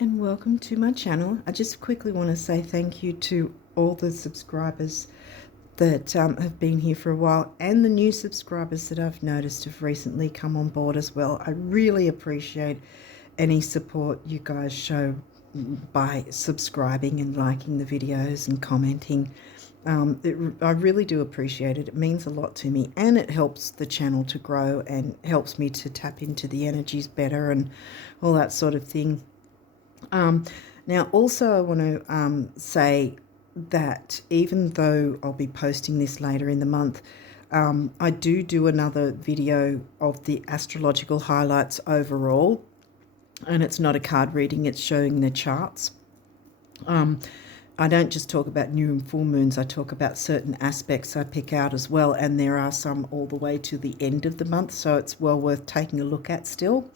and welcome to my channel. I just quickly want to say thank you to all the subscribers that have been here for a while, and the new subscribers that I've noticed have recently come on board as well. I really appreciate any support you guys show by subscribing and liking the videos and commenting. I really do appreciate it. It means a lot to me, and it helps the channel to grow and helps me to tap into the energies better and all that sort of thing. Now, also, I want to say that even though I'll be posting this later in the month, I do another video of the astrological highlights overall, and it's not a card reading, it's showing the charts. I don't just talk about new and full moons, I talk about certain aspects I pick out as well, and there are some all the way to the end of the month, so it's well worth taking a look at still,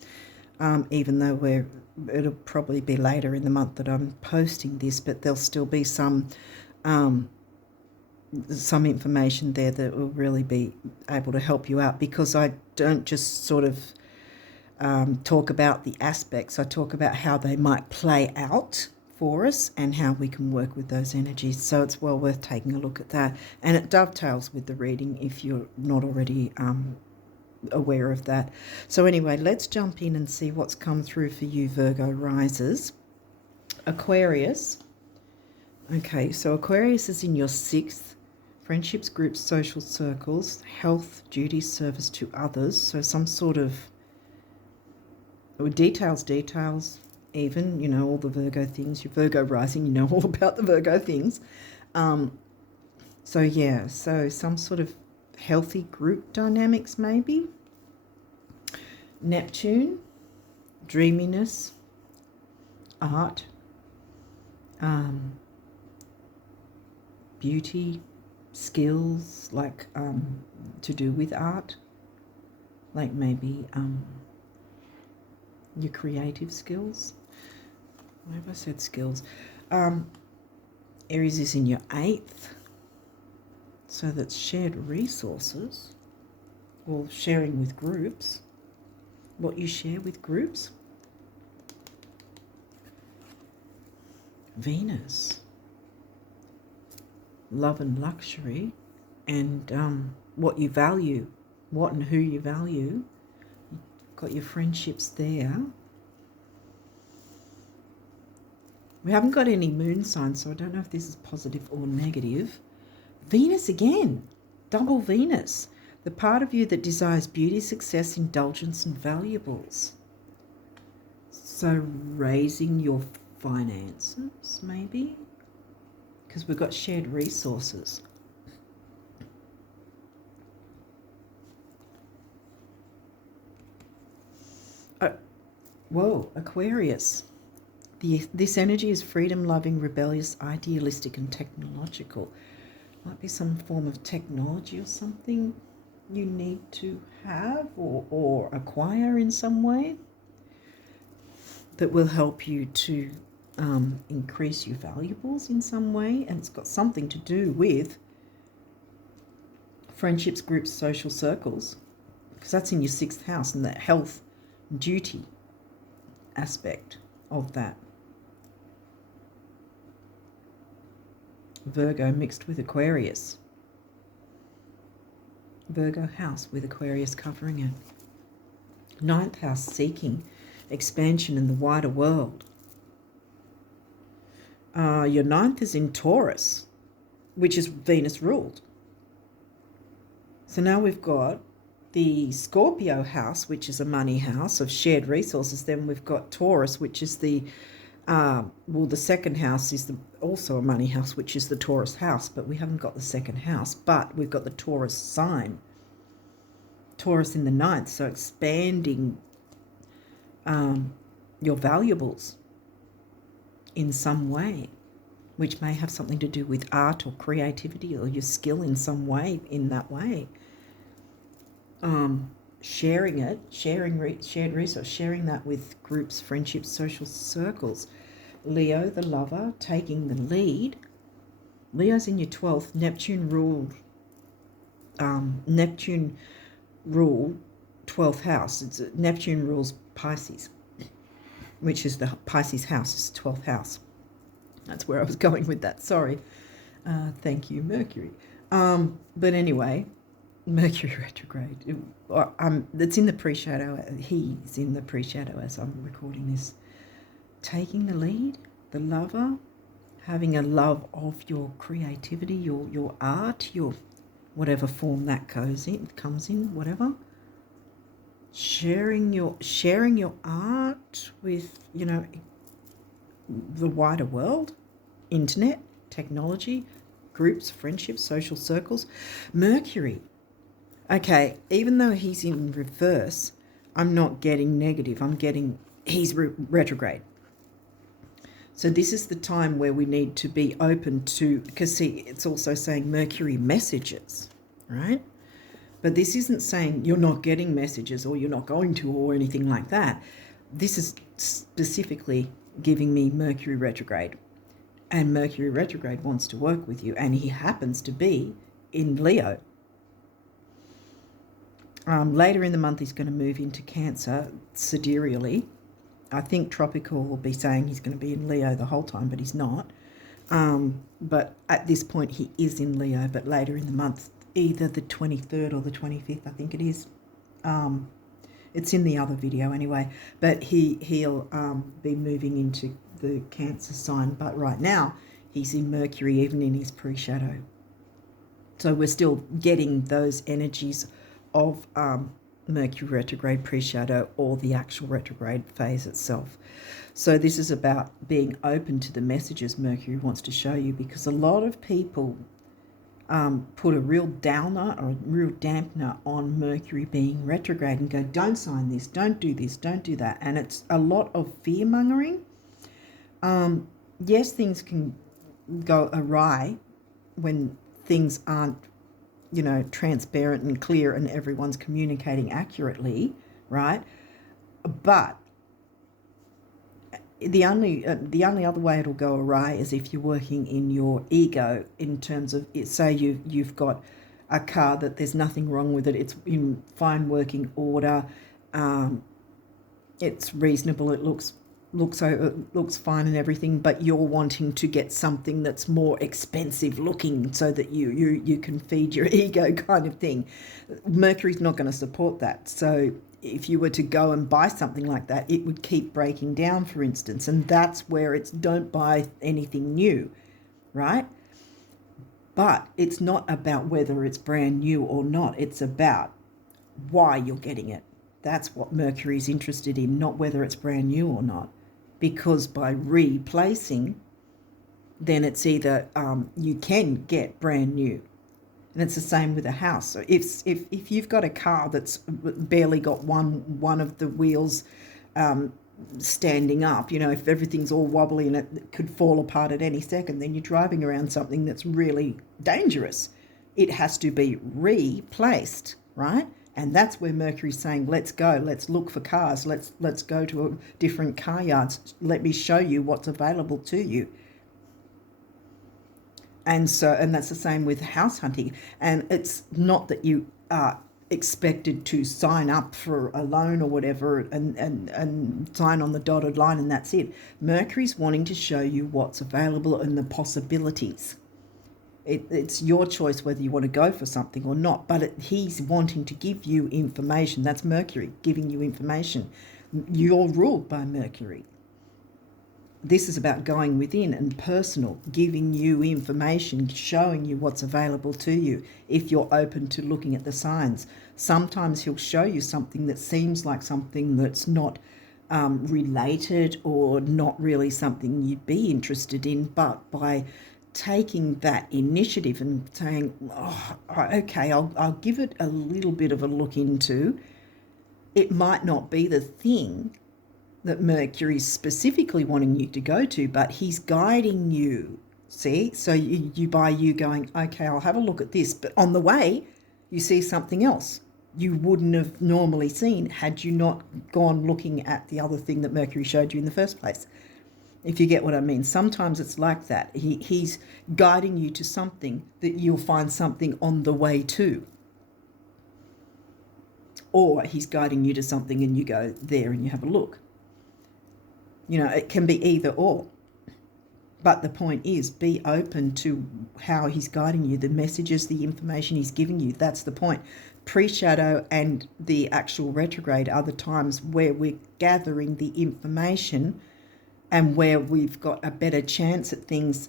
even though it'll probably be later in the month that I'm posting this, but there'll still be some information there that will really be able to help you out, because I don't just sort of talk about the aspects, I talk about how they might play out for us and how we can work with those energies. So it's well worth taking a look at that, and it dovetails with the reading if you're not already aware of that. So anyway, let's jump in and see what's come through for you, Virgo risers. Aquarius. Okay, so Aquarius is in your 6th. Friendships, groups, social circles, health, duty, service to others. So some sort of details, even, you know, all the Virgo things. Your Virgo rising, you know all about the Virgo things. So yeah, so some sort of healthy group dynamics maybe. Neptune, dreaminess, art, beauty, skills, like to do with art, like maybe your creative skills. Why have I said skills? Aries is in your 8th, so that's shared resources, or sharing with groups, what you share with groups. Venus, love and luxury, and what you value, what and who you value. Got your friendships there. We haven't got any moon signs, so I don't know if this is positive or negative. Venus again, double Venus, the part of you that desires beauty, success, indulgence, and valuables. So raising your finances, maybe, because we've got shared resources. Whoa, Aquarius. This energy is freedom-loving, rebellious, idealistic, and technological. Might be some form of technology or something you need to have or acquire in some way that will help you to increase your valuables in some way. And it's got something to do with friendships, groups, social circles, because that's in your 6th house, and that health, duty aspect of that. Virgo mixed with Aquarius. Virgo house with Aquarius covering it. 9th house, seeking expansion in the wider world. Your 9th is in Taurus, which is Venus ruled. So now we've got the Scorpio house, which is a money house of shared resources. Then we've got Taurus, which is the second house is also a money house, which is the Taurus house, but we haven't got the second house, but we've got the Taurus sign. Taurus in the 9th, so expanding your valuables in some way, which may have something to do with art or creativity or your skill in some way, in that way. Sharing it, shared resource, sharing that with groups, friendships, social circles. Leo, the lover, taking the lead. Leo's in your 12th. Neptune ruled 12th house. Neptune rules Pisces. which is the Pisces house, is the 12th house. That's where I was going with that. Sorry. Thank you, Mercury. But anyway, Mercury retrograde. That's in the pre-shadow. He's in the pre-shadow as I'm recording this. Taking the lead, the lover, having a love of your creativity, your art, your whatever form that comes in, whatever. Sharing your art with, the wider world, internet, technology, groups, friendships, social circles. Mercury. Okay, even though he's in reverse, I'm not getting negative. I'm getting he's retrograde. So this is the time where we need to be open to, because see, it's also saying Mercury messages, right? But this isn't saying you're not getting messages or you're not going to or anything like that. This is specifically giving me Mercury retrograde. And Mercury retrograde wants to work with you, and he happens to be in Leo. Later in the month, he's going to move into Cancer sidereally. I think Tropical will be saying he's going to be in Leo the whole time, but he's not. But at this point, he is in Leo, but later in the month, either the 23rd or the 25th, I think it is. It's in the other video anyway, but he'll be moving into the Cancer sign, but right now he's in Mercury, even in his pre-shadow. So we're still getting those energies of Mercury retrograde, pre-shadow, or the actual retrograde phase itself. So this is about being open to the messages Mercury wants to show you, because a lot of people put a real downer or a real dampener on Mercury being retrograde and go, don't sign this, don't do this, don't do that. And it's a lot of fear-mongering. Yes, things can go awry when things aren't, transparent and clear and everyone's communicating accurately, right? But the only other way it'll go awry is if you're working in your ego, in terms of, say you've got a car that there's nothing wrong with it, it's in fine working order, it's reasonable, it looks fine and everything, but you're wanting to get something that's more expensive looking so that you can feed your ego, kind of thing. Mercury's not going to support that. So if you were to go and buy something like that, it would keep breaking down, for instance, and that's where it's don't buy anything new, right? But it's not about whether it's brand new or not. It's about why you're getting it. That's what Mercury's interested in, not whether it's brand new or not. Because by replacing, then it's either you can get brand new. And it's the same with a house. So if you've got a car that's barely got one of the wheels standing up, if everything's all wobbly and it could fall apart at any second, then you're driving around something that's really dangerous. It has to be replaced, right? And that's where Mercury's saying, let's go, let's look for cars, let's go to different car yards, let me show you what's available to you. And that's the same with house hunting. And it's not that you are expected to sign up for a loan or whatever and sign on the dotted line and that's it. Mercury's wanting to show you what's available and the possibilities. It's your choice whether you want to go for something or not, but he's wanting to give you information. That's Mercury giving you information. You're ruled by Mercury. This is about going within and personal, giving you information, showing you what's available to you if you're open to looking at the signs. Sometimes he'll show you something that seems like something that's not related or not really something you'd be interested in, but by taking that initiative and saying, oh, okay, I'll give it a little bit of a look into. It might not be the thing that Mercury's specifically wanting you to go to, but he's guiding you, see? So you going, okay, I'll have a look at this, but on the way, you see something else you wouldn't have normally seen had you not gone looking at the other thing that Mercury showed you in the first place. If you get what I mean. Sometimes it's like that. He's guiding you to something that you'll find something on the way to. Or he's guiding you to something and you go there and you have a look. You know, it can be either or. But the point is, be open to how he's guiding you, the messages, the information he's giving you. That's the point. Pre-shadow and the actual retrograde are the times where we're gathering the information and where we've got a better chance at things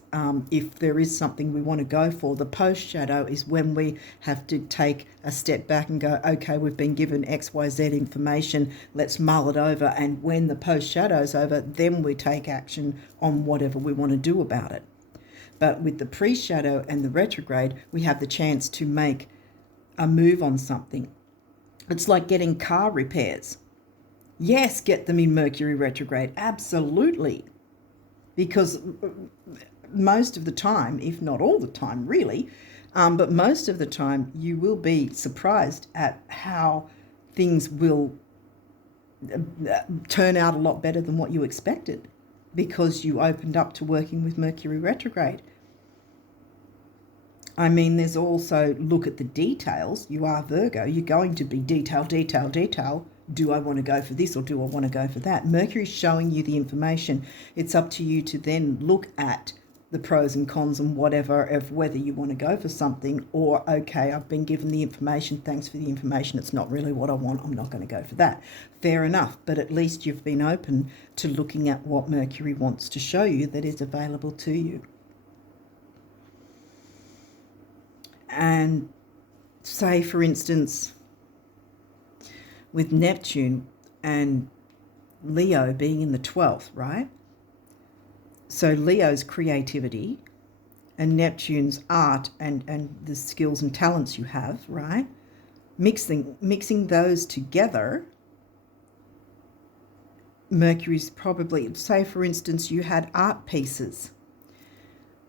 if there is something we want to go for. The post-shadow is when we have to take a step back and go, okay, we've been given XYZ information, let's mull it over. And when the post-shadow's over, then we take action on whatever we want to do about it. But with the pre-shadow and the retrograde, we have the chance to make a move on something. It's like getting car repairs. Yes, get them in Mercury retrograde, absolutely. Because most of the time, if not all the time really, but most of the time you will be surprised at how things will turn out a lot better than what you expected because you opened up to working with Mercury retrograde. I mean, there's also look at the details. You are Virgo. You're going to be detail, detail, detail. Do I want to go for this or do I want to go for that? Mercury's showing you the information. It's up to you to then look at the pros and cons and whatever of whether you want to go for something or, okay, I've been given the information. Thanks for the information. It's not really what I want. I'm not going to go for that. Fair enough. But at least you've been open to looking at what Mercury wants to show you that is available to you. And say, for instance, with Neptune and Leo being in the 12th, right? So Leo's creativity and Neptune's art and the skills and talents you have, right? Mixing those together, Mercury's probably, say for instance, you had art pieces.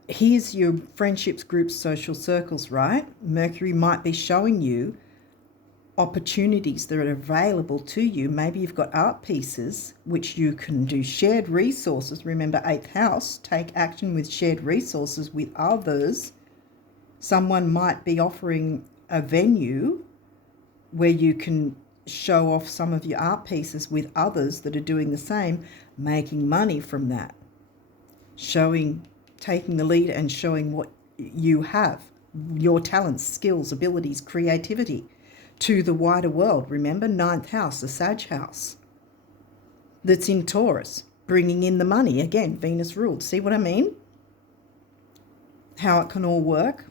Here's your friendships, groups, social circles, right? Mercury might be showing you opportunities that are available to you. Maybe you've got art pieces which you can do shared resources. Remember, 8th house, take action with shared resources with others. Someone might be offering a venue where you can show off some of your art pieces with others that are doing the same, making money from that. Taking the lead and showing what you have, your talents, skills, abilities, creativity to the wider world. Remember, 9th house, the Sag house that's in Taurus, bringing in the money. Again, Venus ruled. See what I mean? How it can all work.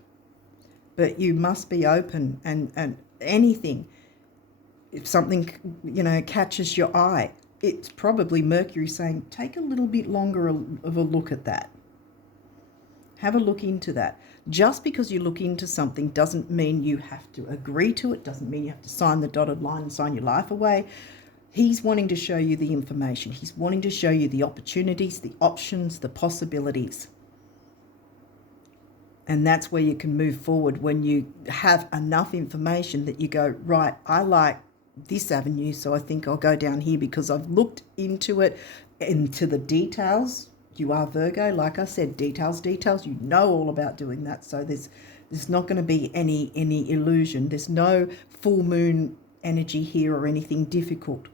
But you must be open and anything. If something, catches your eye, it's probably Mercury saying, take a little bit longer of a look at that. Have a look into that. Just because you look into something doesn't mean you have to agree to it, doesn't mean you have to sign the dotted line and sign your life away. He's wanting to show you the information. He's wanting to show you the opportunities, the options, the possibilities. And that's where you can move forward when you have enough information that you go, right, I like this avenue, so I think I'll go down here because I've looked into it, into the details. You are Virgo, like I said, details. You know all about doing that. So there's not going to be any illusion. There's no full moon energy here or anything difficult.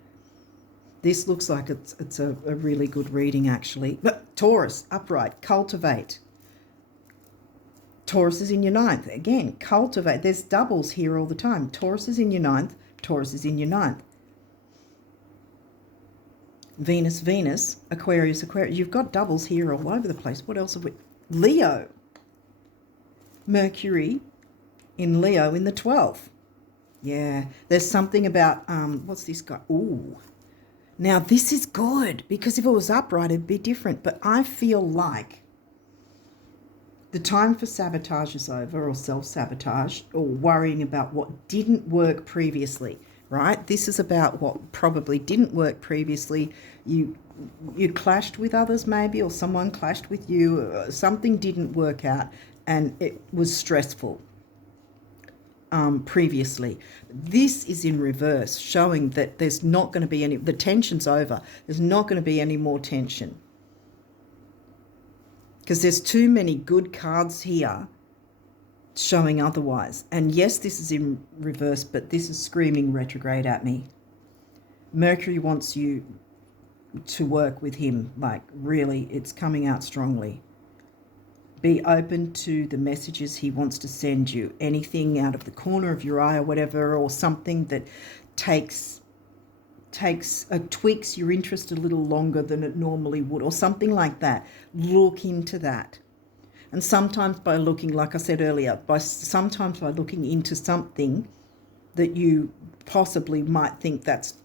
This looks like it's a really good reading, actually. But Taurus, upright, cultivate. Taurus is in your 9th. Again, cultivate. There's doubles here all the time. Taurus is in your 9th. Taurus is in your 9th. Venus, Aquarius. You've got doubles here all over the place. What else have we? Leo. Mercury in Leo in the 12th. Yeah, there's something about, what's this guy? Ooh. Now, this is good because if it was upright, it'd be different. But I feel like the time for sabotage is over, or self-sabotage, or worrying about what didn't work previously. Right? This is about what probably didn't work previously. You clashed with others maybe, or someone clashed with you. Something didn't work out and it was stressful previously. This is in reverse, showing that there's not going to be the tension's over. There's not going to be any more tension. Because there's too many good cards here showing otherwise. And yes, this is in reverse, but this is screaming retrograde at me. Mercury wants you to work with him. Like, really, it's coming out strongly. Be open to the messages he wants to send you. Anything out of the corner of your eye or whatever, or something that tweaks your interest a little longer than it normally would, or something like that. Look into that. And sometimes by looking, like I said earlier, sometimes by looking into something that you possibly might think that's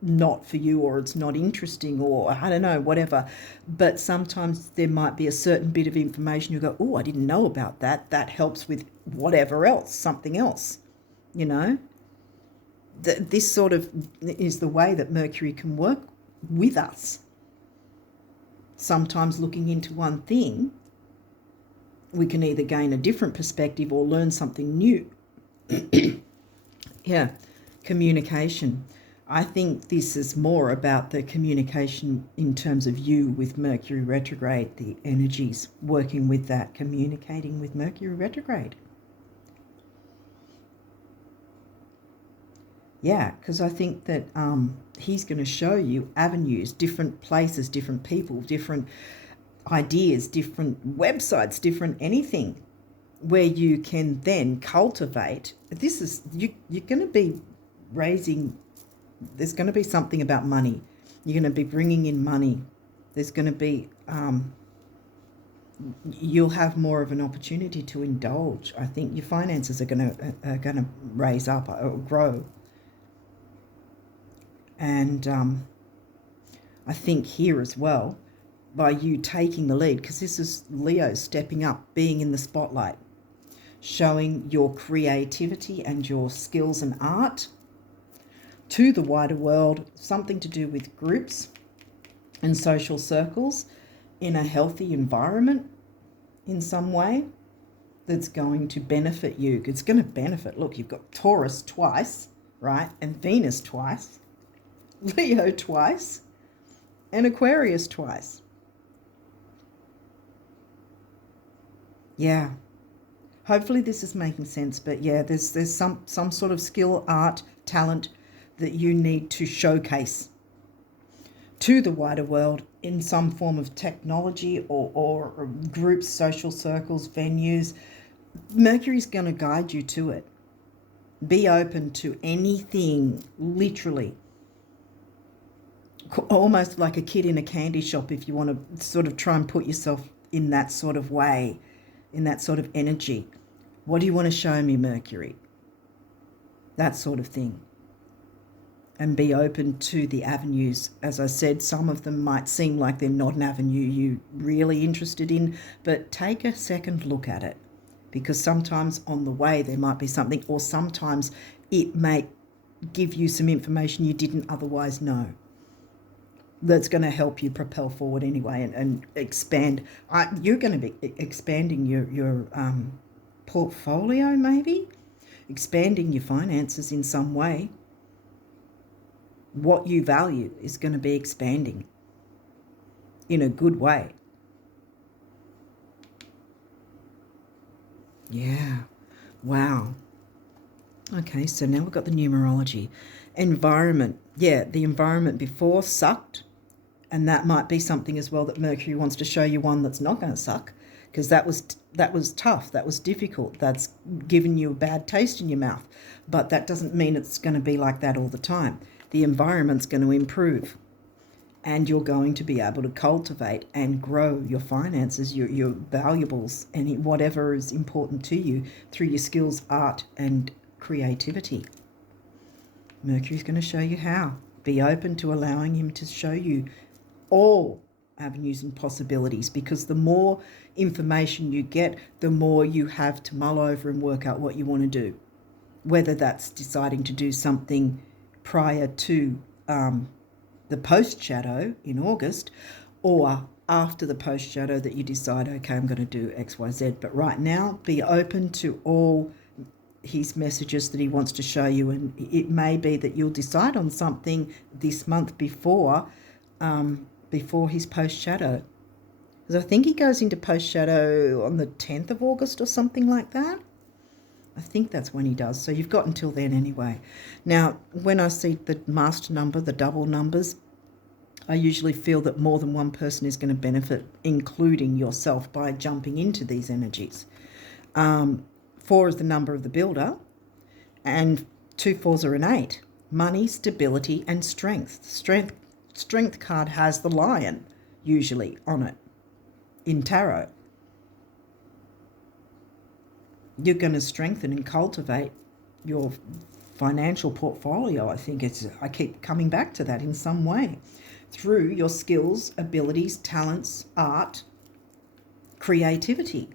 not for you, or it's not interesting, or I don't know, whatever. But sometimes there might be a certain bit of information you go, oh, I didn't know about that. That helps with whatever else, something else, you know. This sort of is the way that Mercury can work with us. Sometimes looking into one thing, we can either gain a different perspective or learn something new. Yeah, communication. I think this is more about the communication in terms of you with Mercury retrograde, the energies working with that, communicating with Mercury retrograde. Yeah, because I think that he's going to show you avenues, different places, different people, different ideas, different websites, different anything, where you can then cultivate. This is, you're going to be raising, there's going to be something about money. You're going to be bringing in money. There's going to be, you'll have more of an opportunity to indulge. I think your finances are going to raise up or grow. And I think here as well, by you taking the lead, because this is Leo stepping up, being in the spotlight, showing your creativity and your skills and art to the wider world, something to do with groups and social circles in a healthy environment in some way that's going to benefit you. It's going to benefit. Look, you've got Taurus twice, right? And Venus twice, Leo twice, and Aquarius twice. Yeah. Hopefully this is making sense, but yeah, there's some sort of skill, art, talent that you need to showcase to the wider world in some form of technology or groups, social circles, venues. Mercury's going to guide you to it. Be open to anything, literally. Almost like a kid in a candy shop, if you want to sort of try and put yourself in that sort of way, in that sort of energy. What do you want to show me, Mercury? That sort of thing. And be open to the avenues. As I said, some of them might seem like they're not an avenue you're really interested in, but take a second look at it, because sometimes on the way there might be something, or sometimes it may give you some information you didn't otherwise know, that's going to help you propel forward anyway and expand. You're going to be expanding your portfolio, maybe expanding your finances in some way. What you value is going to be expanding in a good way. Yeah. Wow. Okay, so now we've got the numerology. Environment. Yeah, the environment before sucked, and that might be something as well that Mercury wants to show you, one that's not going to suck, because that was tough, that was difficult, that's given you a bad taste in your mouth. But that doesn't mean it's going to be like that all the time. The environment's going to improve, and you're going to be able to cultivate and grow your finances, your valuables, and whatever is important to you through your skills, art, and creativity. Mercury's going to show you how. Be open to allowing him to show you all avenues and possibilities, because the more information you get, the more you have to mull over and work out what you want to do. Whether that's deciding to do something prior to the post-shadow in August, or after the post-shadow that you decide, okay, I'm going to do X, Y, Z. But right now, be open to all his messages that he wants to show you, and it may be that you'll decide on something this month before his post-shadow. Because I think he goes into post-shadow on the 10th of August or something like that. I think that's when he does. So you've got until then anyway. Now, when I see the master number, the double numbers, I usually feel that more than one person is going to benefit, including yourself, by jumping into these energies. 4 is the number of the builder, and 2 4s are an 8. Money, stability, and strength. Strength card has the lion usually on it in tarot. You're going to strengthen and cultivate your financial portfolio. I keep coming back to that in some way through your skills, abilities, talents, art, creativity.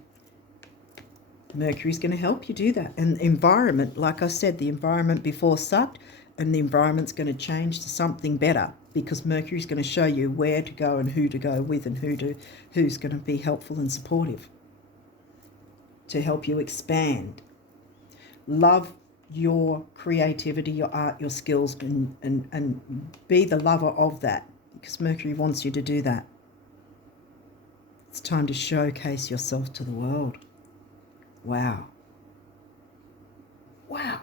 Mercury's going to help you do that. And environment, like I said, the environment before sucked, and the environment's going to change to something better, because Mercury's going to show you where to go and who to go with, and who's going to be helpful and supportive to help you expand. Love your creativity, your art, your skills, and be the lover of that, because Mercury wants you to do that. It's time to showcase yourself to the world. Wow. Wow.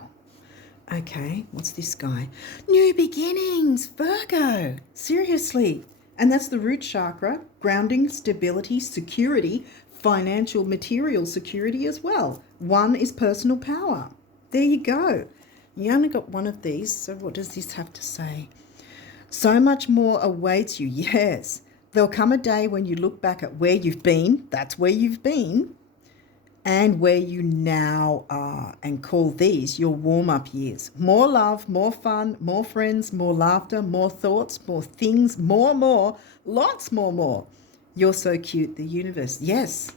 Okay, what's this guy? New beginnings, Virgo. Seriously. And that's the root chakra, grounding, stability, security, financial, material security as well. 1 is personal power. There you go. You only got one of these, so what does this have to say? So much more awaits you. Yes. There'll come a day when you look back at where you've been, that's where you've been, and where you now are, and call these your warm-up years. More love, more fun, more friends, more laughter, more thoughts, more things, more, lots more. You're so cute, the universe. Yes.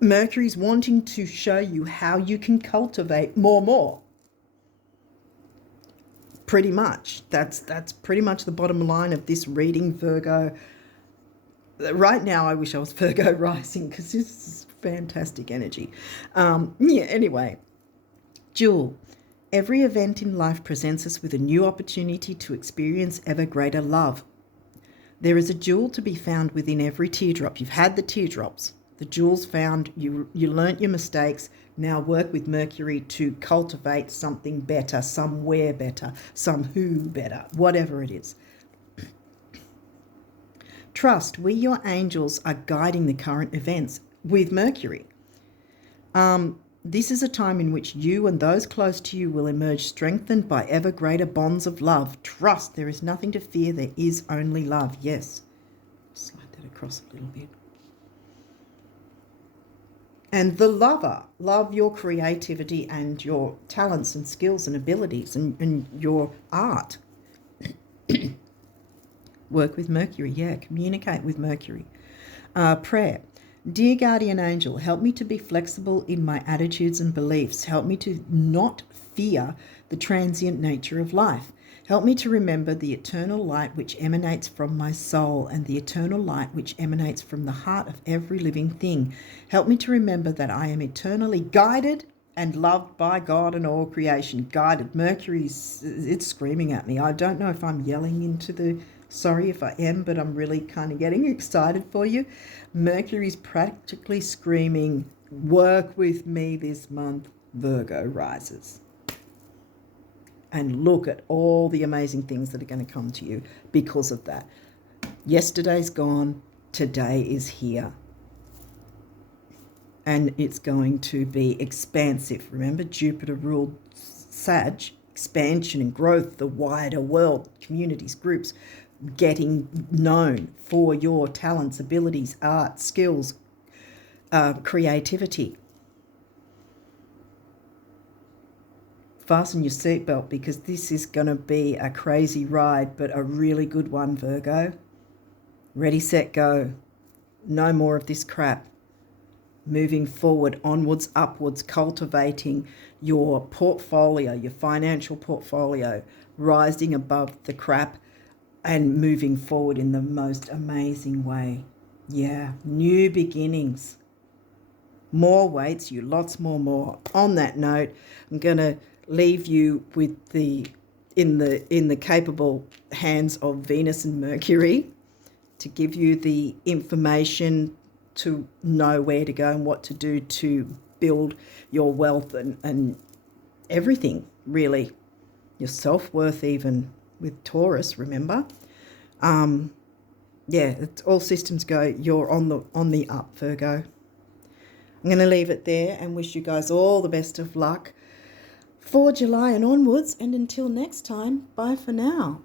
Mercury's wanting to show you how you can cultivate more. Pretty much. That's pretty much the bottom line of this reading, Virgo. Right now, I wish I was Virgo rising, because this is fantastic energy. Anyway. Jewel. Every event in life presents us with a new opportunity to experience ever greater love. There is a jewel to be found within every teardrop. You've had the teardrops. The jewel's found. You learnt your mistakes. Now work with Mercury to cultivate something better, somewhere better, some who better, whatever it is. Trust, we, your angels, are guiding the current events with Mercury. This is a time in which you and those close to you will emerge strengthened by ever greater bonds of love. Trust, there is nothing to fear. There is only love. Yes. Slide that across a little bit. And the lover, love your creativity and your talents and skills and abilities and your art. Work with Mercury, communicate with Mercury. Prayer. Dear guardian angel, help me to be flexible in my attitudes and beliefs. Help me to not fear the transient nature of life. Help me to remember the eternal light which emanates from my soul and the eternal light which emanates from the heart of every living thing. Help me to remember that I am eternally guided and loved by God and all creation. Guided. It's screaming at me. I don't know if I'm yelling into the... Sorry if I am, but I'm really kind of getting excited for you. Mercury's practically screaming, work with me this month, Virgo rises. And look at all the amazing things that are going to come to you because of that. Yesterday's gone, today is here. And it's going to be expansive. Remember, Jupiter ruled Sag, expansion and growth, the wider world, communities, groups, getting known for your talents, abilities, art, skills, creativity. Fasten your seatbelt, because this is going to be a crazy ride, but a really good one, Virgo. Ready, set, go. No more of this crap. Moving forward, onwards, upwards, cultivating your portfolio, your financial portfolio, rising above the crap and moving forward in the most amazing way. Yeah, new beginnings. More waits you, lots more. On that note, I'm going to leave you with in the capable hands of Venus and Mercury to give you the information to know where to go and what to do to build your wealth and everything, really. Your self-worth, even with Taurus, remember? Yeah, it's all systems go. You're on the up, Virgo. I'm going to leave it there and wish you guys all the best of luck for July and onwards. And until next time, bye for now.